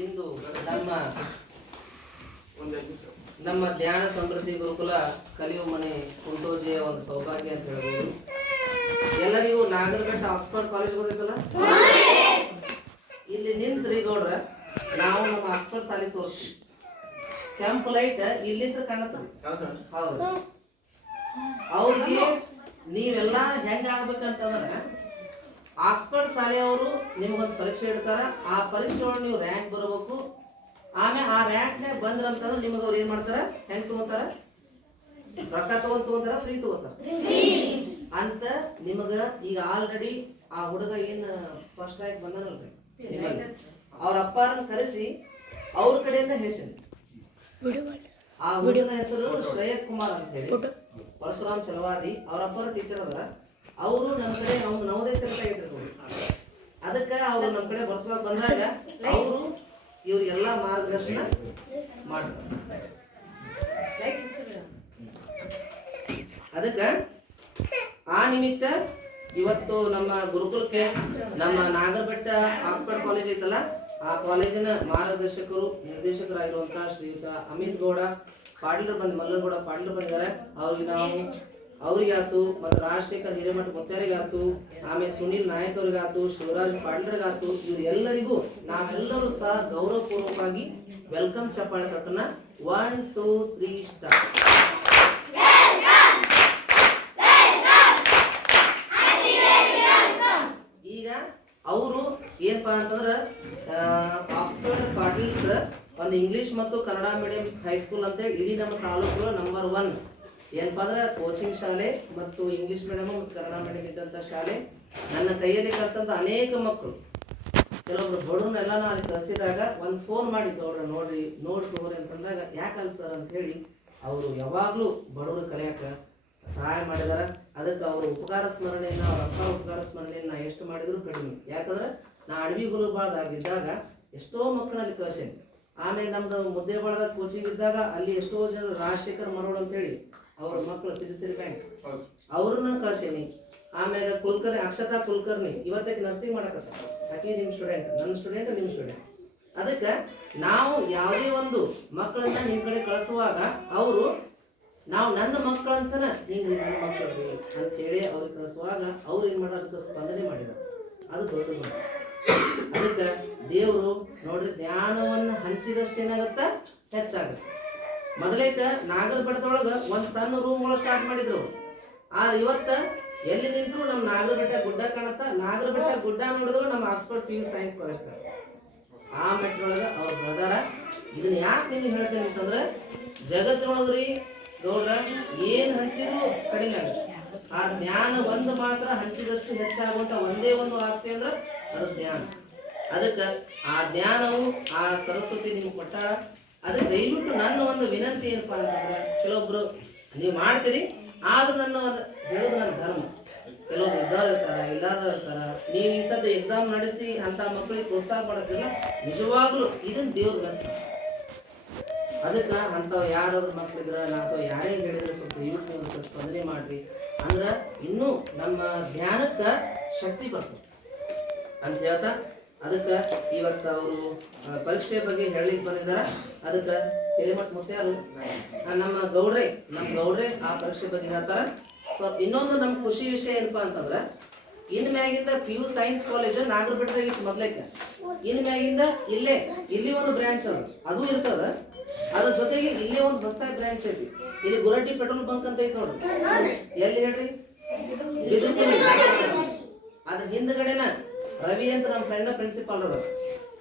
ಇಂದು ನಮ್ಮ ನಮ್ಮ ಧ್ಯಾನ ಸಮೃದ್ಧಿ ಗುರುಕುಲ ಕಲಿಯುವ ಮನೆ ಕುಂಟೋಜಿಯ ಒಂದು ಸೌಭಾಗ್ಯ ಅಂತ ಹೇಳ್ಬೋದು. ಎಲ್ಲರಿಗೂ ನಾಗರಘಟ್ಟ ಆಕ್ಸ್ಫರ್ಡ್ ಕಾಲೇಜ್ ಗೊತ್ತೈತಲ್ಲ ಇಲ್ಲಿ ನಿಂತ್ರಿ ಗೌಡ್ರ ನಾವು ನಮ್ಮ ಆಕ್ಸ್ಫರ್ಡ್ ಸಾಲಿ ತೋರಿಸ್ತೀವಿ ಕೆಂಪ್ ಲೈಟ್ ಇಲ್ಲಿಂದ ಕಾಣತ್ತ? ಹೌದು. ಅವ್ರಿಗೆ ನೀವೆಲ್ಲ ಹೆಂಗ ಆಗ್ಬೇಕಂತಂದ್ರೆ ಆಕ್ಸ್ಫರ್ಡ್ ಶಾಲೆಯವರು ನಿಮಗೊಂದು ಪರೀಕ್ಷೆ ಇಡ್ತಾರೆ ಆ ಪರೀಕ್ಷೆ ಒಳಗೆ ನೀವು ರ್ಯಾಂಕ್ ಬರಬೇಕು. ಆಮೇಲೆ ಆ ರ್ಯಾಂಕ್ನೇ ಬಂದ್ರಂತಂದ್ರೆ ನಿಮಗೆ ಅವ್ರು ಏನ್ ಮಾಡ್ತಾರೆ? ಹೆಂಗೆ ತಗೋತಾರ? ರೊಕ್ಕ ತಗೊಂಡ್ ತಗೋತಾರ ಫ್ರೀ ತಗೋತಾರ. ಅಂತ ನಿಮಗ ಈಗ ಆಲ್ರೆಡಿ ಆ ಹುಡುಗ ಏನು ಫಸ್ಟ್ ರ್ಯಾಂಕ್ ಬಂದನಲ್ರಿ? ಅವ್ರ ಅಪ್ಪಾರನ್ನ ಕರೆಸಿ ಅವ್ರ ಕಡೆಯಿಂದ ಹೇಳ್ಸೇನೆ ಆ ಹುಡುಗನ ಹೆಸರು ಶ್ರೇಯಸ್ ಕುಮಾರ್ ಅಂತ ಹೇಳಿ. ಪರಶುರಾಮ್ ಚಲವಾದಿ. ಅವ್ರ ಅಪ್ಪರು ಟೀಚರ್ ಅದ ಅವರು ನಮ್ಮ ಕಡೆ ಅವ್ನು ನವೋದಯ ಸೆಲೆಕ್ಟ್ ಇದ್ರು ಅದಕ್ಕೆ ಅವರು ನಮ್ಮ ಕಡೆ ಬರ್ಸ್ವಾಗ ಬಂದಾಗ ಅವರು ಇವ್ರಿಗೆಲ್ಲ ಮಾರ್ಗದರ್ಶನ ಮಾಡ್ತಾರೆ ಅದಕ್ಕೆ ಆ ನಿಮಿತ್ತ ಇವತ್ತು ನಮ್ಮ ಗುರುಕುಲಕ್ಕೆ ನಮ್ಮ ನಾಗರಬೆಟ್ಟ ಆಕ್ಸ್ಫರ್ಡ್ ಕಾಲೇಜ್ ಐತಲ್ಲ ಆ ಕಾಲೇಜಿನ ಮಾರ್ಗದರ್ಶಕರು ನಿರ್ದೇಶಕರಾಗಿರುವಂತಹ ಶ್ರೀಯುತ ಅಮಿತ್ ಗೌಡ ಪಾಟೀಲರು ಬಂದ್ ಮಲ್ಲನಗೌಡ ಪಾಟೀಲರು ಬಂದಿದ್ದಾರೆ. ಅವ್ರಿಗೆ ನಾವು ಅವ್ರಿಗಾತು ಮತ್ತು ರಾಜಶೇಖರ್ ಹಿರೇಮಠ ಮುತ್ಯಾರಿಗಾತು ಆಮೇಲೆ ಸುನಿಲ್ ನಾಯಕ್ ಅವ್ರಿಗಾತು ಶಿವರಾಜ್ ಪಾಂಡ್ರಿಗಾತು ಇವ್ರು ಎಲ್ಲರಿಗೂ ನಾವೆಲ್ಲರೂ ಸಹ ಗೌರವಪೂರ್ವಕವಾಗಿ ವೆಲ್ಕಮ್ ಚಪ್ಪಾಳೆ ತಟ್ಟನ ಒನ್ ಟೂ ತ್ರೀ ಸ್ಟಾರ್ ಈಗ ಅವರು ಏನಪ್ಪಾ ಅಂತಂದ್ರೆ ಆಕ್ಸ್ಫರ್ಡ್ ಪಾಟೀಲ್ಸ್ ಒಂದು ಇಂಗ್ಲಿಷ್ ಮತ್ತು ಕನ್ನಡ ಮೀಡಿಯಂ ಹೈಸ್ಕೂಲ್ ಅಂತ ಹೇಳಿ ಇಡೀ ನಮ್ಮ ತಾಲೂಕು ನಂಬರ್ ಒನ್ ಏನಪ್ಪಾ ಅಂದ್ರೆ ಕೋಚಿಂಗ್ ಶಾಲೆ ಮತ್ತು ಇಂಗ್ಲಿಷ್ ಮೀಡಿಯಮ್ ಮತ್ತು ಕನ್ನಡ ಮೀಡಿಯಂ ಇದ್ದಂಥ ಶಾಲೆ. ನನ್ನ ಕೈಯಲ್ಲಿ ಕಲ್ತಂತ ಅನೇಕ ಮಕ್ಕಳು. ಕೆಲವೊಬ್ರು ಬಡವನ್ನೆಲ್ಲ ನಾನು ಅಲ್ಲಿ ಕಲಿಸಿದಾಗ ಒಂದು ಫೋನ್ ಮಾಡಿ, ಗೌಡ್ರ ನೋಡಿ ನೋಡಿ ತಗೋರಿ ಅಂತಂದಾಗ ಯಾಕೆ ಸರ್ ಅಂತ ಹೇಳಿ, ಅವರು ಯಾವಾಗಲೂ ಬಡವರು ಕಲಿಯಾಕ ಸಹಾಯ ಮಾಡಿದಾರ. ಅದಕ್ಕೆ ಅವರು ಉಪಕಾರ ಸ್ಮರಣೆಯನ್ನ, ಅವ್ರ ಅಪ್ಪ ಉಪಕಾರ ಸ್ಮರಣೆಯನ್ನ ಎಷ್ಟು ಮಾಡಿದ್ರು ಕಡಿಮೆ. ಯಾಕಂದ್ರೆ ನಾ ಅಡವಿ ಆಗಿದ್ದಾಗ ಎಷ್ಟೋ ಮಕ್ಕಳಲ್ಲಿ ಅಲ್ಲಿ ಕಳ್ಸೇನಿ ಆಮೇಲೆ ನಮ್ದು ಮುದ್ದೆ ಬಾಳದಾಗ ಕೋಚಿಂಗ್ ಇದ್ದಾಗ ಅಲ್ಲಿ ಎಷ್ಟೋ ಜನ ರಾಜಶೇಖರ್ ಮರೋಡ್ ಅಂತೇಳಿ ಅವ್ರ ಮಕ್ಕಳು ಸಿರಿಸಿರಿ ಬ್ಯಾಂಕ್ ಅವ್ರನ್ನ ಕಳ್ಸೀನಿ. ಆಮೇಲೆ ಕುಲ್ಕರ್ಣಿ ಅಕ್ಷತಾ ಕುಲ್ಕರ್ಣಿ ಇವತ್ತಕ್ಕೆ ನರ್ಸಿಂಗ್ ಮಾಡಕತ್ತ ಆಕೆ ನಿಮ್ಮ ಸ್ಟೂಡೆಂಟ್ ನನ್ನ ಸ್ಟೂಡೆಂಟ್ ನಿಮ್ಮ ಸ್ಟೂಡೆಂಟ್ ಅದಕ್ಕೆ ನಾವು ಯಾವುದೇ ಒಂದು ಮಕ್ಕಳನ್ನ ನಿಮ್ಮ ಕಡೆ ಕಳಿಸುವಾಗ ಅವರು ನಾವು ನನ್ನ ಮಕ್ಕಳಂತನ ನಿಮ್ಗೆ ನನ್ನ ಮಕ್ಕಳು ಅಂತೇಳಿ ಅವ್ರಿಗೆ ಕಳಿಸುವಾಗ ಅವ್ರು ಏನು ಮಾಡೋ ಅದಕ್ಕೆ ಸ್ಪಂದನೆ ಮಾಡಿದ್ದಾರೆ ಅದು ದೊಡ್ಡ ಗುಣ ಅದಕ್ಕೆ ದೇವರು ನೋಡ್ರಿ ಧ್ಯಾನವನ್ನು ಹಂಚಿದಷ್ಟು ಏನಾಗತ್ತ ಹೆಚ್ಚಾಗುತ್ತೆ. ಮೊದಲೇಕ ನಾಗರ ಬೆಟ್ಟದೊಳಗ ಒಂದ್ ಸಣ್ಣ ರೂಮ್ ಒಳಗೆ ಸ್ಟಾರ್ಟ್ ಮಾಡಿದ್ರು. ಆದ್ರೆ ಇವತ್ತ ಎಲ್ಲಿ ನಿಂತರೂ ನಮ್ಮ ನಾಗರ ಬೆಟ್ಟ ಗುಡ್ಡ ಕಾಣತ್ತ? ನಾಗರ ಬೆಟ್ಟ ಗುಡ್ಡ ನೋಡಿದ್ರು ನಮ್ಮ Oxford P U science college ಆ ಮೆಟ್ರೊಳಗ ಅವ್ರು ಬೆಳೆದಾರ ಇದನ್ನ ಯಾಕೆ ನಿಮ್ಗೆ ಹೇಳ್ತೇನೆ ಅಂತಂದ್ರೆ ಜಗತ್ತಿನೊಳಗ್ರಿ ಗೌಡ್ರ, ಏನ್ ಹಂಚಿದ್ರು ಕಡಿಮೆ ಆಗುತ್ತೆ ಆ ಜ್ಞಾನ ಒಂದು ಮಾತ್ರ ಹಂಚಿದಷ್ಟು ಹೆಚ್ಚಾಗುವಂತ ಒಂದೇ ಒಂದು ಆಸ್ತಿ ಅಂದ್ರೆ ಅದು ಜ್ಞಾನ. ಅದಕ್ಕೆ ಆ ಜ್ಞಾನವು ಆ ಸರಸ್ವತಿ ನಿಮ್ಗೆ ಕೊಟ್ಟಾಳ. ಅದಕ್ಕೆ ದಯವಿಟ್ಟು ನನ್ನ ಒಂದು ವಿನಂತಿ ಏನಪ್ಪಾ ಅಂತಂದ್ರೆ, ಕೆಲವೊಬ್ರು ನೀವು ಮಾಡ್ತೀರಿ, ಆದ್ರೂ ನನ್ನ ಒಂದು ಹೇಳೋದು ನನ್ನ ಧರ್ಮ. ಕೆಲವೊಬ್ರು ಇದ್ದವ್ರು ಇರ್ತಾರ ಇಲ್ಲಾದ್ರೂ ಇರ್ತಾರ, ನೀವು ಈ ಸದ್ಯ ಎಕ್ಸಾಮ್ ನಡೆಸಿ ಅಂತ ಮಕ್ಕಳಿಗೆ ಪ್ರೋತ್ಸಾಹ ಮಾಡೋದಿಲ್ಲ ನಿಜವಾಗ್ಲೂ ಇದನ್ನ ದೇವ್ರ ಬೆಳೆಸ್ತ ಅದಕ್ಕೆ ಅಂಥವು ಯಾರಾದ್ರು ಮಕ್ಳಿದ್ರ ಅಥವಾ ಯಾರೇ ಹೇಳಿದ್ರೆ ಸ್ವಲ್ಪ ಯೂಟ್ಯೂಬ್ ಸ್ಪಂದನೆ ಮಾಡ್ರಿ. ಅಂದ್ರೆ ಇನ್ನೂ ನಮ್ಮ ಧ್ಯಾನಕ್ಕೆ ಶಕ್ತಿ ಬರ್ತದೆ ಅಂತ ಹೇಳ್ತಾ ಅದಕ್ಕೆ ಇವತ್ತು ಅವರು ಪರೀಕ್ಷೆ ಬಗ್ಗೆ ಹೇಳಲಿಕ್ಕೆ ಬಂದಿದ್ದಾರೆ. ಅದಕ್ಕೆ ಹಿರೇಮಠ ಅವರು ನಮ್ಮ ಗೌಡ್ರೆ ನಮ್ಮ ಗೌಡ್ರೆ ಆ ಪರೀಕ್ಷೆ ಬಗ್ಗೆ ಹೇಳ್ತಾರೆ. ಸೊ ಇನ್ನೊಂದು ನಮ್ಮ ಖುಷಿ ವಿಷಯ ಏನಪ್ಪಾ ಅಂತಂದ್ರೆ, ಇನ್ ಮ್ಯಾಗಿಂದ ಪಿ ಯು ಸೈನ್ಸ್ ಕಾಲೇಜ್ ನಾಗರಬೆಟ್ಟದಾಗ ಇತ್ತು ಮೊದ್ಲೇಕ ಇನ್ ಮ್ಯಾಗಿಂದ ಇಲ್ಲೇ, ಇಲ್ಲಿ ಒಂದು ಬ್ರಾಂಚ್ ಅದ. ಅದು ಇರ್ತದ. ಅದ್ರ ಜೊತೆಗೆ ಇಲ್ಲೇ ಒಂದು ಹೊಸದಾಗಿ ಬ್ರಾಂಚ್ ಐತಿ. ಇಲ್ಲಿ ಗುರಟ್ಟಿ ಪೆಟ್ರೋಲ್ ಬಂಕ್ ಅಂತ ಐತಿ ನೋಡ್ರಿ. ಎಲ್ಲಿ ಹೇಳ್ರಿ. ಅದ್ರ ಹಿಂದ್ಗಡೆನ ರವಿ ಅಂತ ನಮ್ಮ ಫ್ರೆಂಡ್ ಪ್ರಿನ್ಸಿಪಾಲ್ ಅದ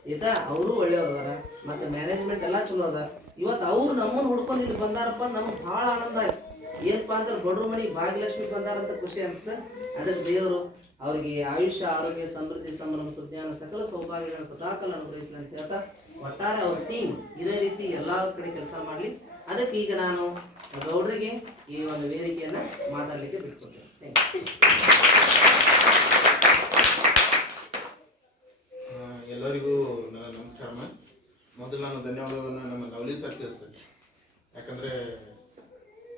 ಆಯ್ತಾ ಅವರು ಒಳ್ಳೆಯವ್ರದಾರ ಮತ್ತೆ ಮ್ಯಾನೇಜ್ಮೆಂಟ್ ಎಲ್ಲ ಚಲೋ ಅದ ಇವತ್ತು ಅವ್ರು ನಮ್ಮನ್ನು ಹುಡ್ಕೊಂಡು ಇಲ್ಲಿ ಬಂದಾರಪ್ಪ ನಮ್ಗೆ ಭಾಳ ಆನಂದ ಆಯ್ತು. ಏನಪ್ಪಾ ಅಂದ್ರೆ ಬಡ್ರ ಮನೆ ಭಾಗ್ಯಲಕ್ಷ್ಮಿ ಬಂದಾರಂತ ಖುಷಿ ಅನಿಸ್ತ. ಅದಕ್ಕೆ ದೇವರು ಅವ್ರಿಗೆ ಆಯುಷ್ಯ, ಆರೋಗ್ಯ, ಸಮೃದ್ಧಿ, ಸಂಭ್ರಮ, ಸುಜ್ಞಾನ, ಸಕಲ ಸೌಭಾಗ್ಯಗಳ ಸದಾಕಾಲ ಅನುಗ್ರಹಿಸಲಿ ಅಂತ ಹೇಳ್ತಾ ಒಟ್ಟಾರೆ ಅವ್ರ ಟೀಮ್ ಇದೇ ರೀತಿ ಎಲ್ಲಾ ಕಡೆ ಕೆಲಸ ಮಾಡಲಿ. ಅದಕ್ಕೆ ಈಗ ನಾನು ಗೌಡ್ರಿಗೆ ಈ ಒಂದು ವೇದಿಕೆಯನ್ನ ಮಾತಾಡಲಿಕ್ಕೆ ಬಿಟ್ಕೊಡ್ತೇನೆ. Thank you. ಆ, ಎಲ್ಲರಿಗೂ ನನ್ನ ನಮಸ್ಕಾರ ಮೊದಲು ನಾನು ಧನ್ಯವಾದವನ್ನು ನಮ್ಮ ಲವ್ಲಿ ಸರ್ ತಿಳಿಸ್ತೇನೆ ಯಾಕಂದರೆ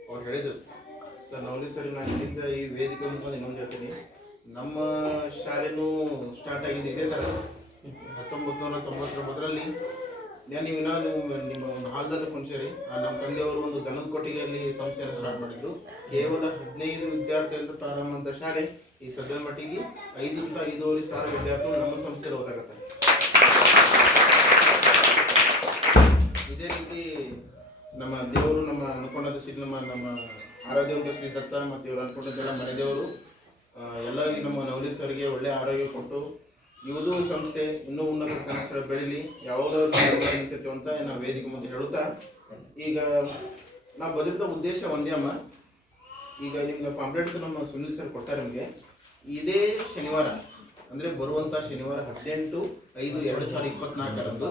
ಅವ್ರು ಹೇಳಿದರು, ಸರ್, ಲವ್ಲಿ ಸರ್, ನಾನು ಇಲ್ಲಿಂದ ಈ ವೇದಿಕೆ ಅಂತ ಇನ್ನೊಂದು ಹೇಳ್ತೀನಿ. ನಮ್ಮ ಶಾಲೆನೂ ಸ್ಟಾರ್ಟ್ ಆಗಿದೆ ಇದೇ ಥರ ಹತ್ತೊಂಬತ್ತು ನೂರ ತೊಂಬತ್ತೊಂಬತ್ತರಲ್ಲಿ ನಾನು ನೀವು ನಾನು ನಿಮ್ಮ ಒಂದು ಹಾಲ್ದಲ್ಲಿ ಕುಂಚೇರಿ ನಮ್ಮ ತಂದೆಯವರು ಒಂದು ದನದ ಕೊಟ್ಟಿಗೆಯಲ್ಲಿ ಸಂಸ್ಥೆಯನ್ನು ಸ್ಟಾರ್ಟ್ ಮಾಡಿದ್ರು. ಕೇವಲ ಹದಿನೈದು ವಿದ್ಯಾರ್ಥಿಗಳಿಂದ ಪ್ರಾರಂಭ ಶಾಲೆ, ಈ ಸದ್ಯದ ಮಟ್ಟಿಗೆ ಐದರಿಂದ ಐದೂವರೆ ಸಾವಿರ ವಿದ್ಯಾರ್ಥಿಗಳು ನಮ್ಮ ಸಂಸ್ಥೆಯಲ್ಲಿ ಓದಾಗತ್ತಾರೆ ಇದೇ ರೀತಿ ನಮ್ಮ ದೇವರು, ನಮ್ಮ ಅನ್ಕೊಂಡದ್ದು ಶ್ರೀ, ನಮ್ಮ ನಮ್ಮ ಆರಾಧ್ಯವಂತ ಶ್ರೀ ದತ್ತ ಮತ್ತು ಇವರು ಅನ್ಕೊಂಡದ್ದೆಲ್ಲ ಮನೆ ದೇವರು ಎಲ್ಲರಿಗೂ ನಮ್ಮ ನವರೀಸರಿಗೆ ಸರ್ಗೆ ಒಳ್ಳೆ ಆರೋಗ್ಯ ಕೊಟ್ಟು ಇವುದು ಸಂಸ್ಥೆ ಇನ್ನೂ ಉನ್ನತ ಸಂಸ್ಥೆ ಬೆಳೀಲಿ ಯಾವುದೋ ನಿಂತೈತೆ ಅಂತ ನಾವು ವೇದಿಕೆ ಮುಂದೆ ಹೇಳುತ್ತಾ, ಈಗ ನಾವು ಬದುಕಿದ ಉದ್ದೇಶ ಒಂದೇ ಅಮ್ಮ. ಈಗ ನಿಮ್ಗೆ ಪಾಂಪ್ಲೆಟ್ಸ್ ನಮ್ಮ ಸುನೀಲ್ ಸರ್ ಕೊಡ್ತಾರೆ ನಿಮಗೆ. ಇದೇ ಶನಿವಾರ, ಅಂದರೆ ಬರುವಂಥ ಶನಿವಾರ ಹದಿನೆಂಟು ಐದು ಎರಡು ಸಾವಿರದ ಇಪ್ಪತ್ನಾಲ್ಕರಂದು